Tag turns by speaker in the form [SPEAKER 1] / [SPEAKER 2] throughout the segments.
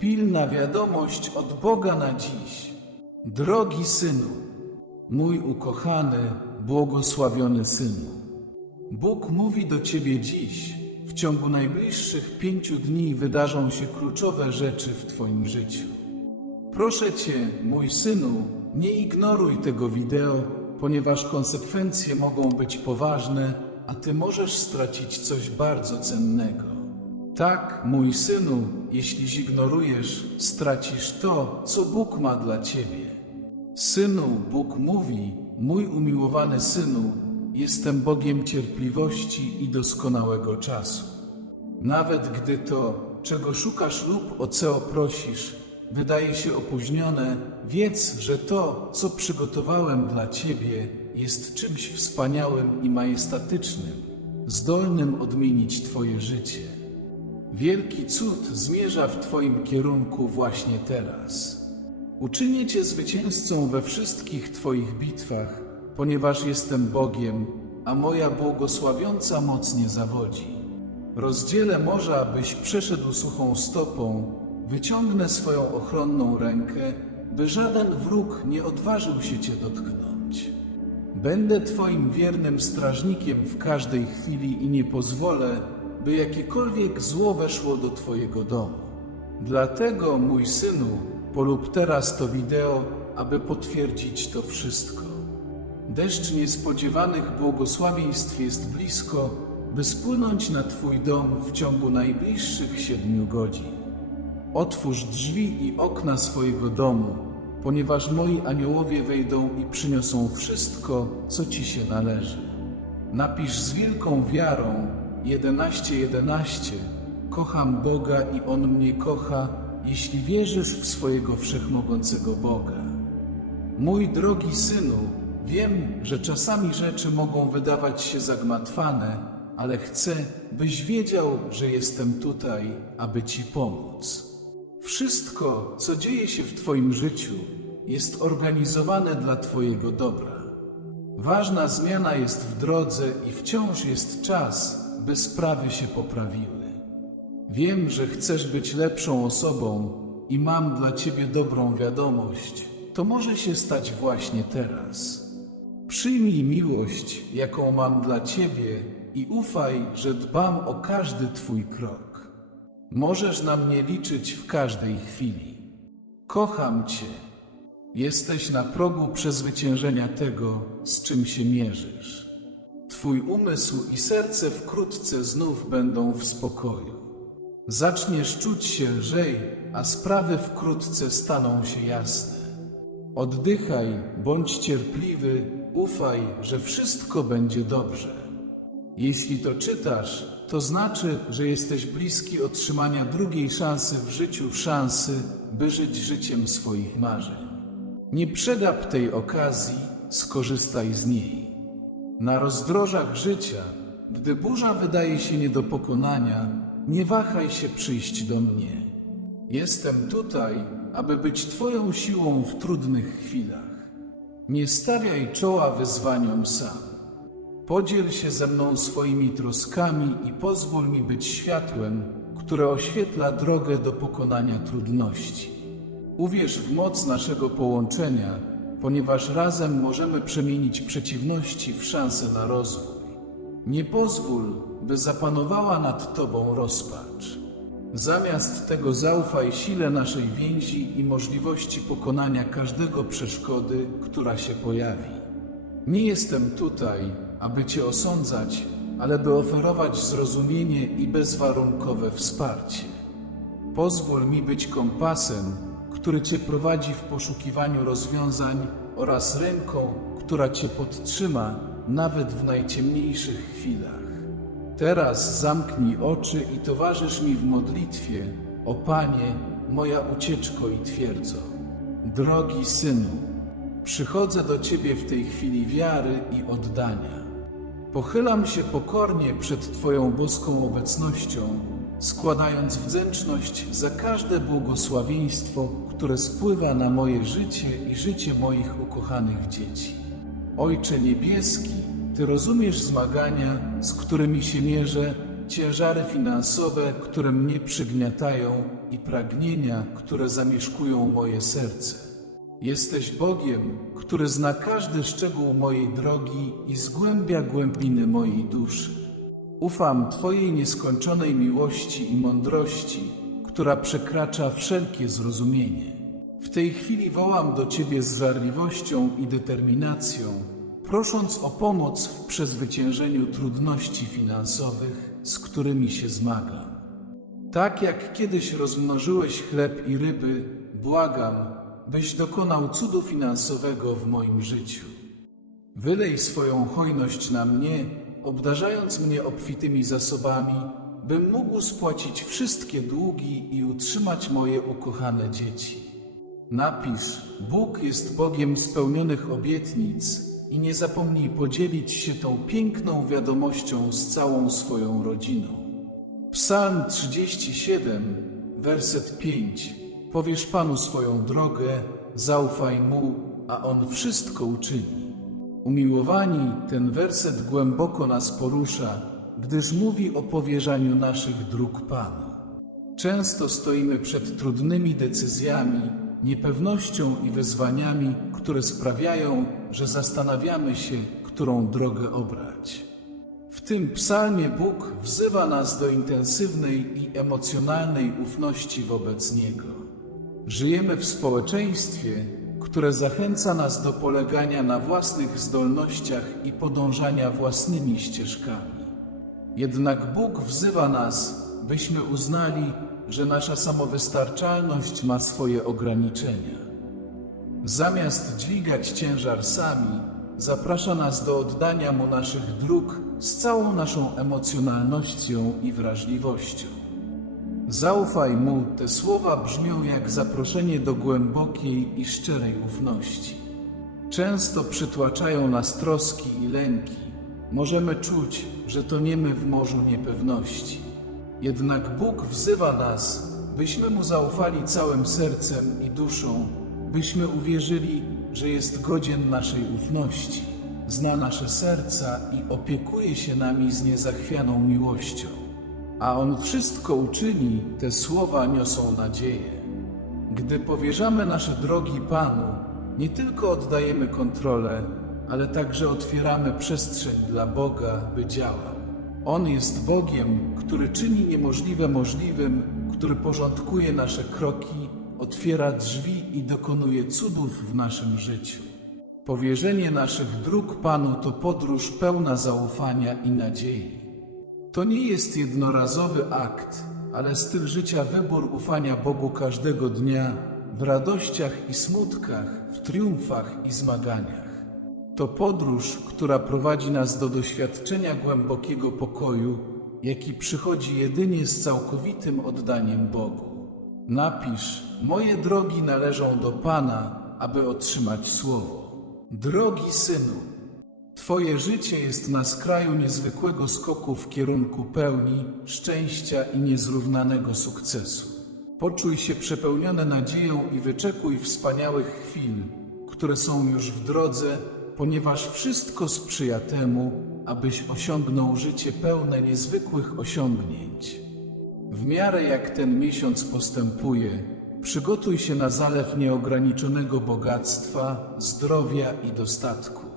[SPEAKER 1] Pilna wiadomość od Boga na dziś. Drogi synu, mój ukochany, błogosławiony synu. Bóg mówi do ciebie dziś. W ciągu najbliższych pięciu dni wydarzą się kluczowe rzeczy w twoim życiu. Proszę cię, mój synu, nie ignoruj tego wideo, ponieważ konsekwencje mogą być poważne, a ty możesz stracić coś bardzo cennego. Tak, mój synu, jeśli zignorujesz, stracisz to, co Bóg ma dla ciebie. Synu, Bóg mówi, mój umiłowany synu, jestem Bogiem cierpliwości i doskonałego czasu. Nawet gdy to, czego szukasz lub o co prosisz, wydaje się opóźnione, wiedz, że to, co przygotowałem dla ciebie, jest czymś wspaniałym i majestatycznym, zdolnym odmienić twoje życie. Wielki cud zmierza w Twoim kierunku właśnie teraz. Uczynię Cię zwycięzcą we wszystkich Twoich bitwach, ponieważ jestem Bogiem, a moja błogosławiąca moc nie zawodzi. Rozdzielę morza, abyś przeszedł suchą stopą, wyciągnę swoją ochronną rękę, by żaden wróg nie odważył się Cię dotknąć. Będę Twoim wiernym strażnikiem w każdej chwili i nie pozwolę, by jakiekolwiek zło weszło do Twojego domu. Dlatego, mój synu, polub teraz to wideo, aby potwierdzić to wszystko. Deszcz niespodziewanych błogosławieństw jest blisko, by spłynąć na Twój dom w ciągu najbliższych siedmiu godzin. Otwórz drzwi i okna swojego domu, ponieważ moi aniołowie wejdą i przyniosą wszystko, co Ci się należy. Napisz z wielką wiarą 11:11 Kocham Boga i On mnie kocha, jeśli wierzysz w swojego wszechmogącego Boga. Mój drogi synu, wiem, że czasami rzeczy mogą wydawać się zagmatwane, ale chcę, byś wiedział, że jestem tutaj, aby Ci pomóc. Wszystko, co dzieje się w Twoim życiu, jest organizowane dla Twojego dobra. Ważna zmiana jest w drodze i wciąż jest czas, by sprawy się poprawiły. Wiem, że chcesz być lepszą osobą i mam dla Ciebie dobrą wiadomość. To może się stać właśnie teraz. Przyjmij miłość, jaką mam dla Ciebie i ufaj, że dbam o każdy Twój krok. Możesz na mnie liczyć w każdej chwili. Kocham Cię. Jesteś na progu przezwyciężenia tego, z czym się mierzysz. Twój umysł i serce wkrótce znów będą w spokoju. Zaczniesz czuć się lżej, a sprawy wkrótce staną się jasne. Oddychaj, bądź cierpliwy, ufaj, że wszystko będzie dobrze. Jeśli to czytasz, to znaczy, że jesteś bliski otrzymania drugiej szansy w życiu, szansy, by żyć życiem swoich marzeń. Nie przegap tej okazji, skorzystaj z niej. Na rozdrożach życia, gdy burza wydaje się nie do pokonania, nie wahaj się przyjść do mnie. Jestem tutaj, aby być Twoją siłą w trudnych chwilach. Nie stawiaj czoła wyzwaniom sam. Podziel się ze mną swoimi troskami i pozwól mi być światłem, które oświetla drogę do pokonania trudności. Uwierz w moc naszego połączenia, ponieważ razem możemy przemienić przeciwności w szansę na rozwój. Nie pozwól, by zapanowała nad Tobą rozpacz. Zamiast tego zaufaj sile naszej więzi i możliwości pokonania każdego przeszkody, która się pojawi. Nie jestem tutaj, aby Cię osądzać, ale by oferować zrozumienie i bezwarunkowe wsparcie. Pozwól mi być kompasem, który Cię prowadzi w poszukiwaniu rozwiązań oraz ręką, która Cię podtrzyma nawet w najciemniejszych chwilach. Teraz zamknij oczy i towarzysz mi w modlitwie, o Panie, moja ucieczko i twierdzo. Drogi Synu, przychodzę do Ciebie w tej chwili wiary i oddania. Pochylam się pokornie przed Twoją boską obecnością, składając wdzięczność za każde błogosławieństwo, które spływa na moje życie i życie moich ukochanych dzieci. Ojcze Niebieski, Ty rozumiesz zmagania, z którymi się mierzę, ciężary finansowe, które mnie przygniatają i pragnienia, które zamieszkują moje serce. Jesteś Bogiem, który zna każdy szczegół mojej drogi i zgłębia głębiny mojej duszy. Ufam Twojej nieskończonej miłości i mądrości, która przekracza wszelkie zrozumienie. W tej chwili wołam do Ciebie z żarliwością i determinacją, prosząc o pomoc w przezwyciężeniu trudności finansowych, z którymi się zmagam. Tak jak kiedyś rozmnożyłeś chleb i ryby, błagam, byś dokonał cudu finansowego w moim życiu. Wylej swoją hojność na mnie, obdarzając mnie obfitymi zasobami, bym mógł spłacić wszystkie długi i utrzymać moje ukochane dzieci. Napisz: Bóg jest Bogiem spełnionych obietnic i nie zapomnij podzielić się tą piękną wiadomością z całą swoją rodziną. Psalm 37, werset 5. Powiesz Panu swoją drogę, zaufaj Mu, a On wszystko uczyni. Umiłowani, ten werset głęboko nas porusza, gdyż mówi o powierzaniu naszych dróg Panu. Często stoimy przed trudnymi decyzjami, niepewnością i wyzwaniami, które sprawiają, że zastanawiamy się, którą drogę obrać. W tym psalmie Bóg wzywa nas do intensywnej i emocjonalnej ufności wobec Niego. Żyjemy w społeczeństwie, które zachęca nas do polegania na własnych zdolnościach i podążania własnymi ścieżkami. Jednak Bóg wzywa nas, byśmy uznali, że nasza samowystarczalność ma swoje ograniczenia. Zamiast dźwigać ciężar sami, zaprasza nas do oddania Mu naszych dróg z całą naszą emocjonalnością i wrażliwością. Zaufaj Mu, te słowa brzmią jak zaproszenie do głębokiej i szczerej ufności. Często przytłaczają nas troski i lęki. Możemy czuć, że toniemy w morzu niepewności. Jednak Bóg wzywa nas, byśmy Mu zaufali całym sercem i duszą, byśmy uwierzyli, że jest godzien naszej ufności, zna nasze serca i opiekuje się nami z niezachwianą miłością. A On wszystko uczyni, te słowa niosą nadzieję. Gdy powierzamy nasze drogi Panu, nie tylko oddajemy kontrolę, ale także otwieramy przestrzeń dla Boga, by działał. On jest Bogiem, który czyni niemożliwe możliwym, który porządkuje nasze kroki, otwiera drzwi i dokonuje cudów w naszym życiu. Powierzenie naszych dróg Panu to podróż pełna zaufania i nadziei. To nie jest jednorazowy akt, ale styl życia, wybór ufania Bogu każdego dnia, w radościach i smutkach, w triumfach i zmaganiach. To podróż, która prowadzi nas do doświadczenia głębokiego pokoju, jaki przychodzi jedynie z całkowitym oddaniem Bogu. Napisz: Moje drogi należą do Pana, aby otrzymać słowo. Drogi synu, Twoje życie jest na skraju niezwykłego skoku w kierunku pełni, szczęścia i niezrównanego sukcesu. Poczuj się przepełniony nadzieją i wyczekuj wspaniałych chwil, które są już w drodze, ponieważ wszystko sprzyja temu, abyś osiągnął życie pełne niezwykłych osiągnięć. W miarę jak ten miesiąc postępuje, przygotuj się na zalew nieograniczonego bogactwa, zdrowia i dostatku.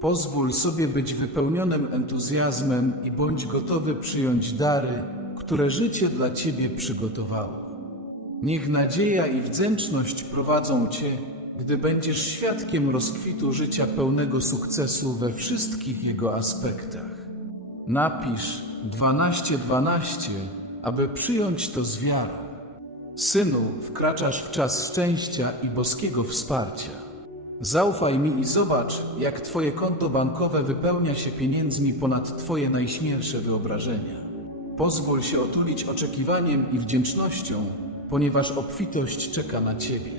[SPEAKER 1] Pozwól sobie być wypełnionym entuzjazmem i bądź gotowy przyjąć dary, które życie dla Ciebie przygotowało. Niech nadzieja i wdzięczność prowadzą Cię, gdy będziesz świadkiem rozkwitu życia pełnego sukcesu we wszystkich jego aspektach. Napisz 1212, aby przyjąć to z wiarą. Synu, wkraczasz w czas szczęścia i boskiego wsparcia. Zaufaj mi i zobacz, jak Twoje konto bankowe wypełnia się pieniędzmi ponad Twoje najśmielsze wyobrażenia. Pozwól się otulić oczekiwaniem i wdzięcznością, ponieważ obfitość czeka na Ciebie.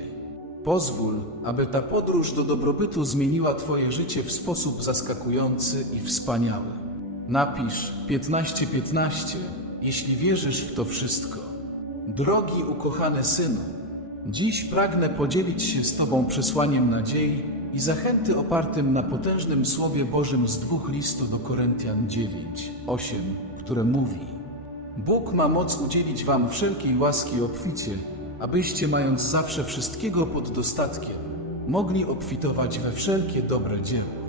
[SPEAKER 1] Pozwól, aby ta podróż do dobrobytu zmieniła Twoje życie w sposób zaskakujący i wspaniały. Napisz 1515, jeśli wierzysz w to wszystko. Drogi ukochany synu, dziś pragnę podzielić się z Tobą przesłaniem nadziei i zachęty opartym na potężnym Słowie Bożym z dwóch listów do Koryntian 9, 8, które mówi Bóg ma moc udzielić wam wszelkiej łaski obficie, abyście mając zawsze wszystkiego pod dostatkiem, mogli obfitować we wszelkie dobre dzieło.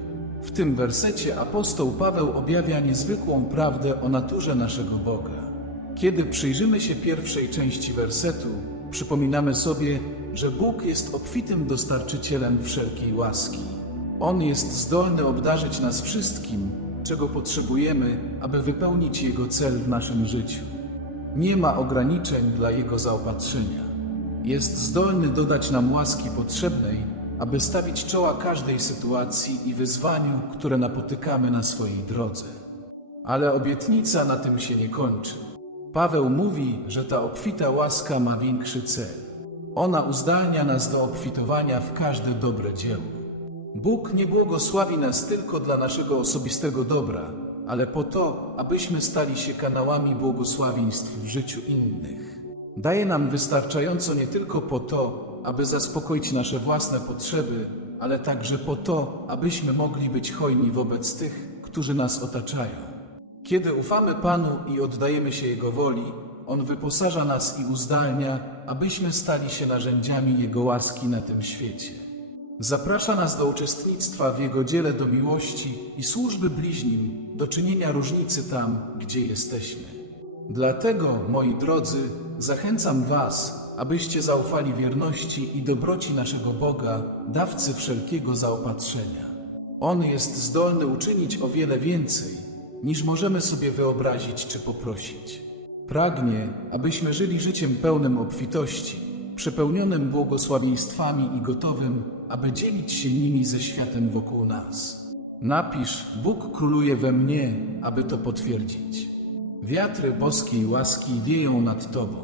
[SPEAKER 1] W tym wersecie apostoł Paweł objawia niezwykłą prawdę o naturze naszego Boga. Kiedy przyjrzymy się pierwszej części wersetu, przypominamy sobie, że Bóg jest obfitym dostarczycielem wszelkiej łaski. On jest zdolny obdarzyć nas wszystkim, czego potrzebujemy, aby wypełnić Jego cel w naszym życiu. Nie ma ograniczeń dla Jego zaopatrzenia. Jest zdolny dodać nam łaski potrzebnej, aby stawić czoła każdej sytuacji i wyzwaniu, które napotykamy na swojej drodze. Ale obietnica na tym się nie kończy. Paweł mówi, że ta obfita łaska ma większy cel. Ona uzdalnia nas do obfitowania w każde dobre dzieło. Bóg nie błogosławi nas tylko dla naszego osobistego dobra, ale po to, abyśmy stali się kanałami błogosławieństw w życiu innych. Daje nam wystarczająco nie tylko po to, aby zaspokoić nasze własne potrzeby, ale także po to, abyśmy mogli być hojni wobec tych, którzy nas otaczają. Kiedy ufamy Panu i oddajemy się Jego woli, On wyposaża nas i uzdalnia, abyśmy stali się narzędziami Jego łaski na tym świecie. Zaprasza nas do uczestnictwa w Jego dziele do miłości i służby bliźnim, do czynienia różnicy tam, gdzie jesteśmy. Dlatego, moi drodzy, zachęcam Was, abyście zaufali wierności i dobroci naszego Boga, dawcy wszelkiego zaopatrzenia. On jest zdolny uczynić o wiele więcej, niż możemy sobie wyobrazić czy poprosić. Pragnie, abyśmy żyli życiem pełnym obfitości, przepełnionym błogosławieństwami i gotowym, aby dzielić się nimi ze światem wokół nas. Napisz: Bóg króluje we mnie, aby to potwierdzić. Wiatry boskiej łaski wieją nad Tobą.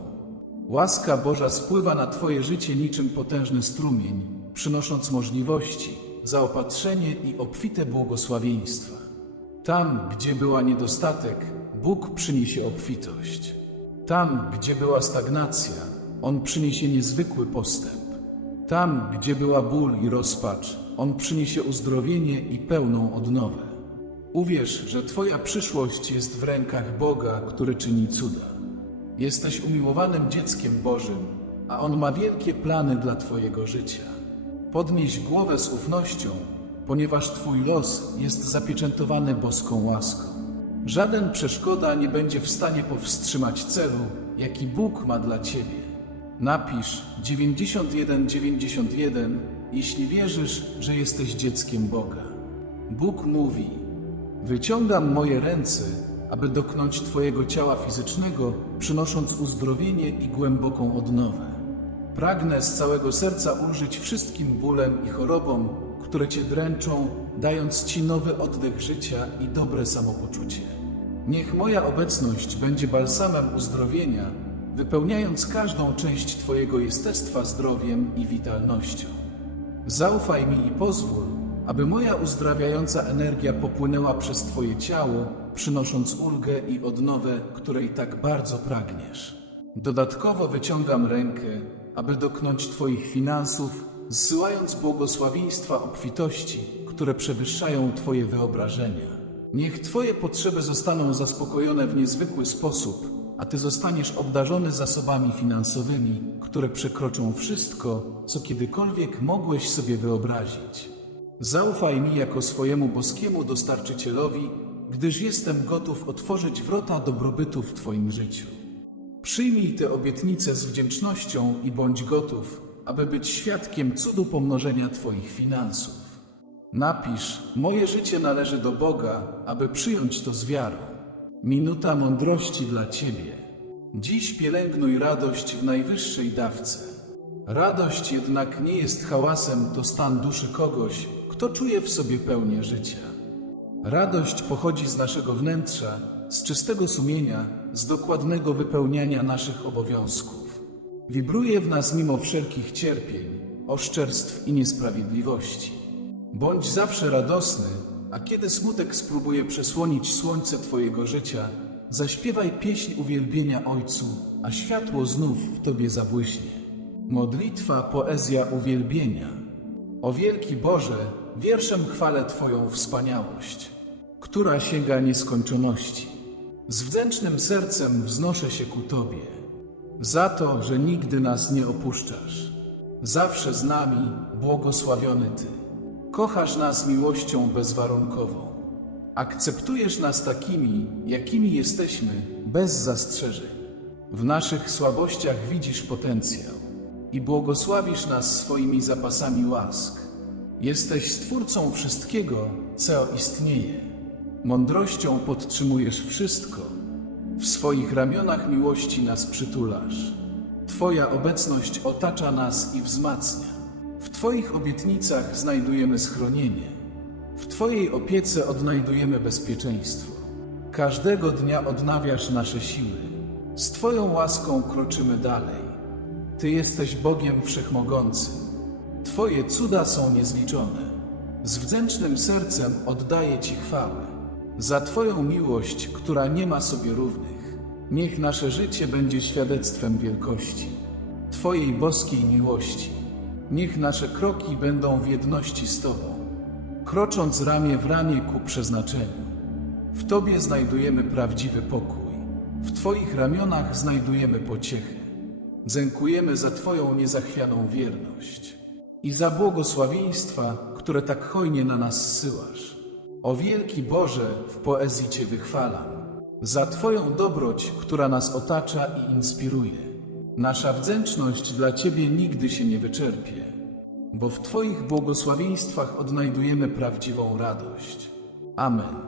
[SPEAKER 1] Łaska Boża spływa na Twoje życie niczym potężny strumień, przynosząc możliwości, zaopatrzenie i obfite błogosławieństwa. Tam, gdzie była niedostatek, Bóg przyniesie obfitość. Tam, gdzie była stagnacja, On przyniesie niezwykły postęp. Tam, gdzie była ból i rozpacz, On przyniesie uzdrowienie i pełną odnowę. Uwierz, że Twoja przyszłość jest w rękach Boga, który czyni cuda. Jesteś umiłowanym dzieckiem Bożym, a On ma wielkie plany dla Twojego życia. Podnieś głowę z ufnością, ponieważ Twój los jest zapieczętowany boską łaską. Żaden przeszkoda nie będzie w stanie powstrzymać celu, jaki Bóg ma dla Ciebie. Napisz 9191, jeśli wierzysz, że jesteś dzieckiem Boga. Bóg mówi: Wyciągam moje ręce, aby dotknąć Twojego ciała fizycznego, przynosząc uzdrowienie i głęboką odnowę. Pragnę z całego serca ulżyć wszystkim bólem i chorobom, które Cię dręczą, dając Ci nowy oddech życia i dobre samopoczucie. Niech moja obecność będzie balsamem uzdrowienia, wypełniając każdą część Twojego jestestwa zdrowiem i witalnością. Zaufaj mi i pozwól, aby moja uzdrawiająca energia popłynęła przez Twoje ciało, przynosząc ulgę i odnowę, której tak bardzo pragniesz. Dodatkowo wyciągam rękę, aby dotknąć Twoich finansów, zsyłając błogosławieństwa obfitości, które przewyższają Twoje wyobrażenia. Niech Twoje potrzeby zostaną zaspokojone w niezwykły sposób, a Ty zostaniesz obdarzony zasobami finansowymi, które przekroczą wszystko, co kiedykolwiek mogłeś sobie wyobrazić. Zaufaj mi jako swojemu boskiemu dostarczycielowi, gdyż jestem gotów otworzyć wrota dobrobytu w Twoim życiu. Przyjmij te obietnice z wdzięcznością i bądź gotów, aby być świadkiem cudu pomnożenia Twoich finansów. Napisz: Moje życie należy do Boga, aby przyjąć to z wiarą. Minuta mądrości dla Ciebie. Dziś pielęgnuj radość w najwyższej dawce. Radość jednak nie jest hałasem, to stan duszy kogoś, kto czuje w sobie pełnię życia. Radość pochodzi z naszego wnętrza, z czystego sumienia, z dokładnego wypełniania naszych obowiązków. Wibruje w nas mimo wszelkich cierpień, oszczerstw i niesprawiedliwości. Bądź zawsze radosny, a kiedy smutek spróbuje przesłonić słońce Twojego życia, zaśpiewaj pieśń uwielbienia Ojcu, a światło znów w Tobie zabłyśnie. Modlitwa, poezja uwielbienia. O wielki Boże, wierszem chwalę Twoją wspaniałość, która sięga nieskończoności. Z wdzięcznym sercem wznoszę się ku Tobie, za to, że nigdy nas nie opuszczasz. Zawsze z nami, błogosławiony Ty. Kochasz nas miłością bezwarunkową. Akceptujesz nas takimi, jakimi jesteśmy, bez zastrzeżeń. W naszych słabościach widzisz potencjał i błogosławisz nas swoimi zapasami łask. Jesteś stwórcą wszystkiego, co istnieje. Mądrością podtrzymujesz wszystko. W swoich ramionach miłości nas przytulasz. Twoja obecność otacza nas i wzmacnia. W Twoich obietnicach znajdujemy schronienie. W Twojej opiece odnajdujemy bezpieczeństwo. Każdego dnia odnawiasz nasze siły. Z Twoją łaską kroczymy dalej. Ty jesteś Bogiem Wszechmogącym. Twoje cuda są niezliczone. Z wdzięcznym sercem oddaję Ci chwałę. Za Twoją miłość, która nie ma sobie równych. Niech nasze życie będzie świadectwem wielkości Twojej boskiej miłości. Niech nasze kroki będą w jedności z Tobą, krocząc ramię w ramię ku przeznaczeniu. W Tobie znajdujemy prawdziwy pokój. W Twoich ramionach znajdujemy pociechę. Dziękujemy za Twoją niezachwianą wierność i za błogosławieństwa, które tak hojnie na nas zsyłasz. O wielki Boże, w poezji Cię wychwalam. Za Twoją dobroć, która nas otacza i inspiruje. Nasza wdzięczność dla Ciebie nigdy się nie wyczerpie, bo w Twoich błogosławieństwach odnajdujemy prawdziwą radość. Amen.